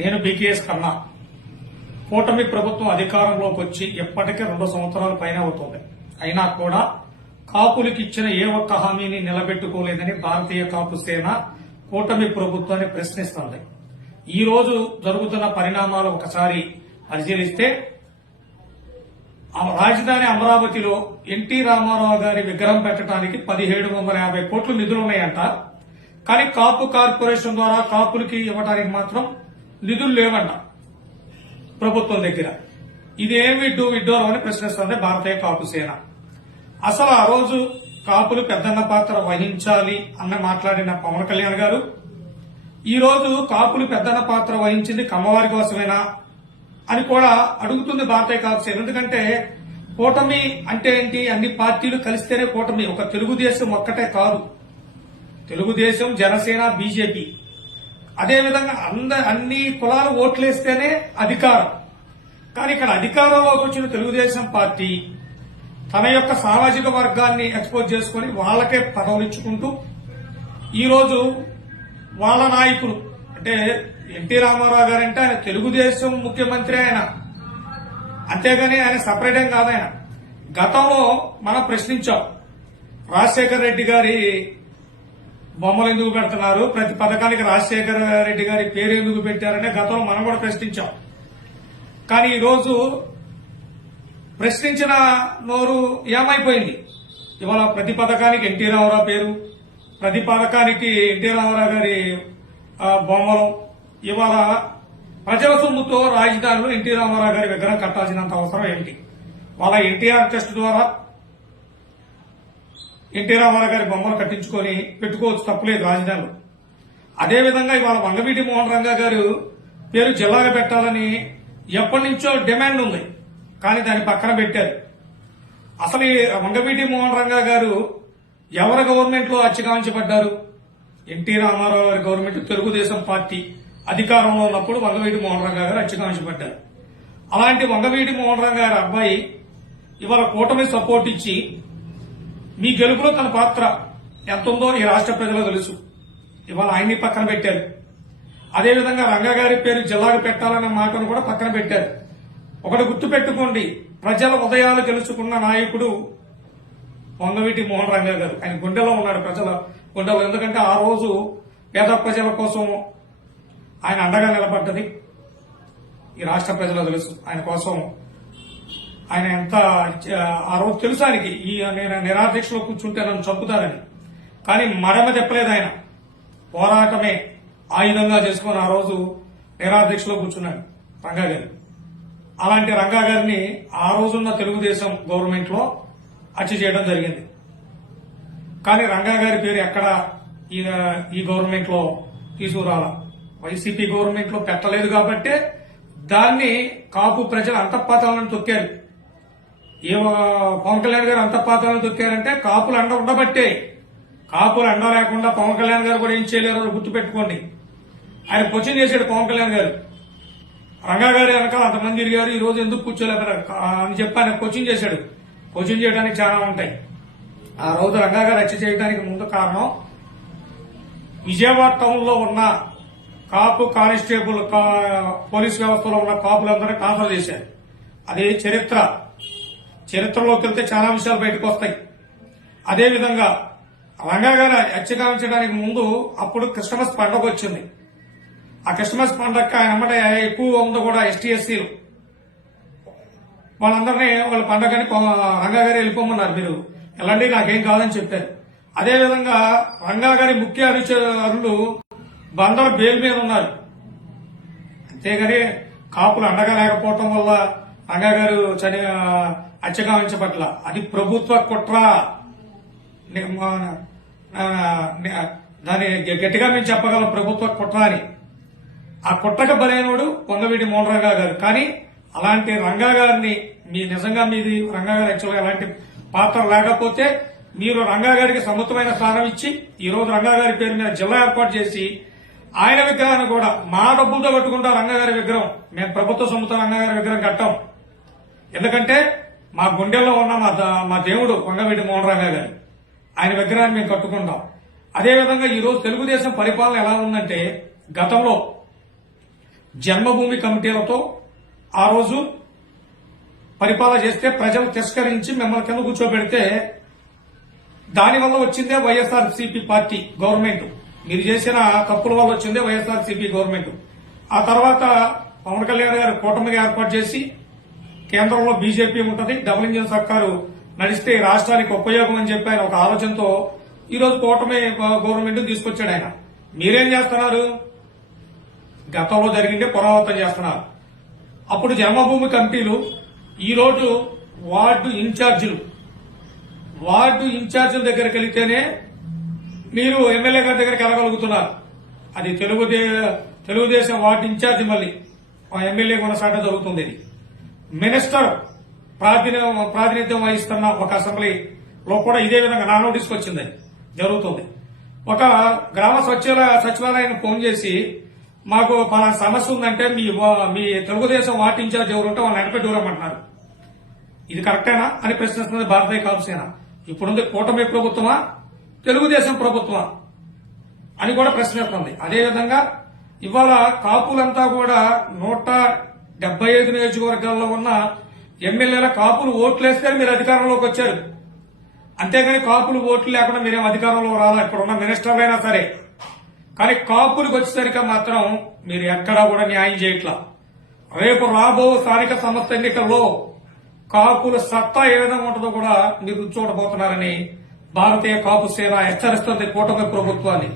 నేను బీకేఎస్ కన్నా కూటమి ప్రభుత్వం అధికారంలోకి వచ్చి ఎప్పటికీ రెండు సంవత్సరాల పైన అవుతుంది. అయినా కూడా కాపులకు ఇచ్చిన ఏ ఒక్క హామీని నిలబెట్టుకోలేదని భారతీయ కాపు సేన కూటమి ప్రభుత్వాన్ని ప్రశ్నిస్తోంది. ఈ రోజు జరుగుతున్న పరిణామాలు ఒకసారి పరిశీలిస్తే ఆ రాజధాని అమరావతిలో ఎన్టీ రామారావు గారి విగ్రహం పెట్టడానికి పదిహేడు వందల యాభై కోట్లు నిధులున్నాయంట. కానీ కాపు కార్పొరేషన్ ద్వారా కాపులకి ఇవ్వడానికి మాత్రం నిధులు లేవన్నా ప్రభుత్వం దగ్గర. ఇదేమి డూ విడ్డూరం అని ప్రశ్నిస్తుంది భారతీయ కాపు సేన. అసలు ఆ రోజు కాపులు పెద్దన్న పాత్ర వహించాలి అన్న మాట్లాడిన పవన్ కళ్యాణ్ గారు ఈ రోజు కాపులు పెద్దన్న పాత్ర వహించింది కమ్మవారి కోసమేనా అని కూడా అడుగుతుంది భారతీయ కాపు సేన. ఎందుకంటే కూటమి అంటే ఏంటి? అన్ని పార్టీలు కలిస్తేనే కూటమి. ఒక తెలుగుదేశం ఒక్కటే కాదు. తెలుగుదేశం జనసేన బీజేపీ. అదేవిధంగా అంద అన్ని కులాలు ఓట్లేస్తేనే అధికారం. కానీ ఇక్కడ అధికారంలోకి వచ్చిన తెలుగుదేశం పార్టీ తన యొక్క సామాజిక వర్గాన్ని ఎక్స్పోజ్ చేసుకుని వాళ్ళకే పదవులిచ్చుకుంటూ ఈరోజు వాళ్ళ నాయకులు అంటే ఎన్టీ రామారావు గారంటే ఆయన తెలుగుదేశం ముఖ్యమంత్రి ఆయన. అంతేగాని ఆయన సపరేట్ ఏం కాదు ఆయన. గతంలో మనం ప్రశ్నించాం రాజశేఖర్ రెడ్డి గారి బొమ్మలు ఎందుకు పెడుతున్నారు? ప్రతి పథకానికి రాజశేఖర రెడ్డి గారి పేరు ఎందుకు పెట్టారనే గతంలో మనం కూడా ప్రశ్నించాం. కానీ ఈరోజు ప్రశ్నించిన నోరు ఏమైపోయింది? ఇవాళ ప్రతి పథకానికి ఎన్టీ రామారావు పేరు ప్రతి పథకానికి ఎన్టీ రామారావు గారి బొమ్మలు ఇవాళ ప్రజల సొమ్ముతో రాజధానిలో ఎన్టీ రామారావు గారి విగ్రహం కట్టాల్సినంత అవసరం ఏంటి? వాళ్ళ ఎన్టీఆర్ ట్రస్ట్ ద్వారా ఎన్టీ రామారావు గారి బొమ్మలు కట్టించుకొని పెట్టుకోవచ్చు తప్పులేదు రాజధానిలో. అదేవిధంగా ఇవాళ వంగవీటి మోహన్ రంగా గారు పేరు జిల్లాగా పెట్టాలని ఎప్పటి నుంచో డిమాండ్ ఉంది. కానీ దాన్ని పక్కన పెట్టారు. అసలు ఈ వంగవీటి మోహన్ రంగా గారు ఎవరి గవర్నమెంట్లో అచ్చగాంచబడ్డారు? ఎన్టీ రామారావు గారి గవర్నమెంట్ తెలుగుదేశం పార్టీ అధికారంలో ఉన్నప్పుడు వంగవీటి మోహన్ రంగా గారు అచ్చగాంచబడ్డారు. అలాంటి వంగవీటి మోహన్ రంగా గారి అబ్బాయి ఇవాళ కూటమి సపోర్ట్ ఇచ్చి మీ గెలుపులో తన పాత్ర ఎంత ఉందో ఈ రాష్ట్ర ప్రజలకు తెలుసు. ఇవాళ ఆయన్ని పక్కన పెట్టారు. అదేవిధంగా రంగా గారి పేరు జిల్లాకు పెట్టాలన్న మాటను కూడా పక్కన పెట్టారు. ఒకటి గుర్తు పెట్టుకోండి ప్రజల ఉదయాలు గెలుచుకున్న నాయకుడు వంగవీటి మోహన్ రంగా గారు. ఆయన గుండెలో ఉన్నాడు ప్రజల గుండెలో. ఎందుకంటే ఆ రోజు పేద ప్రజల కోసం ఆయన అండగా నిలబడ్డది. ఈ రాష్ట్ర ప్రజలకు తెలుసు. ఆయన కోసం ఆయన ఎంత ఆ రోజు తెలుసు ఆయనకి ఈ నేను నిరాదీక్షలో కూర్చుంటే నన్ను చంపుతారని. కానీ మడమ చెప్పలేదు ఆయన. పోరాటమే ఆయుధంగా చేసుకుని ఆ రోజు నిరాదీక్షలో కూర్చున్నాడు రంగా గారు. అలాంటి రంగా గారిని ఆ రోజున్న తెలుగుదేశం గవర్నమెంట్లో హత్య చేయడం జరిగింది. కానీ రంగా గారి పేరు ఎక్కడ ఈ ఈ గవర్నమెంట్లో తీసుకురాల? వైసీపీ గవర్నమెంట్లో పెట్టలేదు కాబట్టి దాన్ని కాపు ప్రజలు అంతఃపాతాలను తొక్కారు. ఏ పవన్ కళ్యాణ్ గారు అంతఃపాతాలను దొక్కారంటే కాపులు అండ ఉండబట్టే. కాపులు అండ లేకుండా పవన్ కళ్యాణ్ గారు కూడా ఏం చేయలేరు గుర్తుపెట్టుకోండి. ఆయన క్వశ్చన్ చేశాడు పవన్ కళ్యాణ్ గారు. రంగా గారు వెనకాల అంతమంది తిరిగారు ఈ రోజు ఎందుకు కూర్చోలేదు అని చెప్పి ఆయన క్వశ్చన్ చేశాడు. క్వశ్చన్ చేయడానికి చాలా ఉంటాయి. ఆ రోజు రంగా గారు హత్య చేయడానికి ముందు కారణం విజయవాడ టౌన్లో ఉన్న కాపు కానిస్టేబుల్ కా- పోలీస్ వ్యవస్థలో ఉన్న కాపులందరూ ట్రాన్స్ఫర్ చేశారు. అది చరిత్ర. చరిత్రలోకి వెళ్తే చాలా విషయాలు బయటకు వస్తాయి. అదేవిధంగా రంగా గారు ముందు అప్పుడు క్రిస్టమస్ పండుగ వచ్చింది. ఆ క్రిస్మస్ పండగ ఆయన ఎక్కువ ఉంది కూడా ఎస్టీఎస్సీలు వాళ్ళందరినీ వాళ్ళ పండగని రంగా గారు వెళ్ళిపోమన్నారు మీరు. వెళ్ళండి నాకేం కాదని చెప్పారు. అదేవిధంగా రంగా గారి ముఖ్య అరులు బందర్ బెయిల్ మీద ఉన్నారు. అంతేగాని కాపులు అండగా లేకపోవటం వల్ల రంగా గారు చని అచ్చగావించబట్ల. అది ప్రభుత్వ కుట్ర. ని- దాని గట్టిగా మేము చెప్పగలం ప్రభుత్వ కుట్ర అని. ఆ కుట్రకు బలైనడు పొంగవీటి మోహన్ గారు. కానీ అలాంటి రంగా గారిని మీ నిజంగా మీది రంగా గారు యాక్చువల్గా అలాంటి పాత్ర లేకపోతే మీరు రంగా గారికి సమృద్ధమైన స్థానం ఇచ్చి ఈ రోజు రంగా గారి పేరు మీద జిల్లా ఏర్పాటు చేసి ఆయన విగ్రహాన్ని కూడా మా డబ్బులతో కట్టుకుంటా రంగా గారి విగ్రహం. మేము ప్రభుత్వ సొమ్ముతో రంగా గారి విగ్రహం కట్టాం. ఎందుకంటే మా గుండెల్లో ఉన్న మా ద- మా దేవుడు కొండవీటి మోహనరావు గారు ఆయన విగ్రహాన్ని మేము కట్టుకుంటాం. అదేవిధంగా ఈరోజు తెలుగుదేశం పరిపాలన ఎలా ఉందంటే గతంలో జన్మభూమి కమిటీలతో ఆ రోజు పరిపాలన చేస్తే ప్రజలు తిరస్కరించి మిమ్మల్ని కింద కూర్చోబెడితే దానివల్ల వచ్చిందే వైఎస్ఆర్ సిపి పార్టీ గవర్నమెంట్. మీరు చేసిన తప్పుల వల్ల వచ్చిందే వైఎస్ఆర్ సిపి గవర్నమెంట్. ఆ తర్వాత పవన్ కళ్యాణ్ గారు కూటమిగా ఏర్పాటు చేసి కేంద్రంలో బీజేపీ ఉంటది. డబుల్ ఇంజిన్ సర్కారు నడిస్తే రాష్ట్రానికి ఉపయోగం అని చెప్పి ఆయన ఒక ఆలోచనతో ఈరోజు కూటమి గవర్నమెంట్ తీసుకొచ్చాడు ఆయన. మీరేం చేస్తున్నారు? గతంలో జరిగిందే పునరావృతం చేస్తున్నారు. అప్పుడు జన్మభూమి కమిటీలు ఈరోజు వార్డు ఇన్ఛార్జీలు. వార్డు ఇన్ఛార్జీల దగ్గరికి వెళితేనే మీరు ఎమ్మెల్యే గారి దగ్గరికి వెళ్ళగలుగుతున్నారు. అది తెలుగుదే తెలుగుదేశం వార్డు ఇన్ఛార్జి మళ్ళీ. మా ఎమ్మెల్యే కొనసాగ జరుగుతుంది మినిస్టర్ ప్రాతినిధ్యం ప్రాతినిధ్యం వహిస్తున్న ఒక అసెంబ్లీలో కూడా ఇదే విధంగా నా నోటీస్కి వచ్చింది. జరుగుతుంది. ఒక గ్రామ సచివాలయ సచివాలయానికి ఫోన్ చేసి మాకు మన సమస్య ఉందంటే మీ మీ తెలుగుదేశం వార్డు ఇన్ఛార్జ్ ఎవరుంటే ఉంటే వాళ్ళని నడిపే ఇది కరెక్టేనా అని ప్రశ్నిస్తుంది భారతీయ కాపుసేన ఇప్పుడుంది కూటమి ప్రభుత్వమా తెలుగుదేశం ప్రభుత్వమా అని కూడా ప్రశ్నిస్తుంది అదేవిధంగా ఇవాళ కాపులంతా కూడా నూట డెబ్బై ఐదు నియోజకవర్గాల్లో ఉన్న ఎమ్మెల్యేల కాపులు ఓట్లేస్తే మీరు అధికారంలోకి వచ్చారు. అంతేగాని కాపులు ఓట్లు లేకుండా మీరేం అధికారంలో రాలా? ఇక్కడ మినిస్టర్లైనా సరే. కానీ కాపులకు వచ్చేసరికి మాత్రం మీరు ఎక్కడా కూడా న్యాయం చేయట్లా. రేపు రాబో స్థానిక సంస్థ ఎన్నికల్లో కాపుల సత్తా ఏ విధంగా ఉంటుందో కూడా మీరు చూడబోతున్నారని భారతీయ కాపు సేన హెచ్చరిస్తుంది కూటమి ప్రభుత్వాన్ని.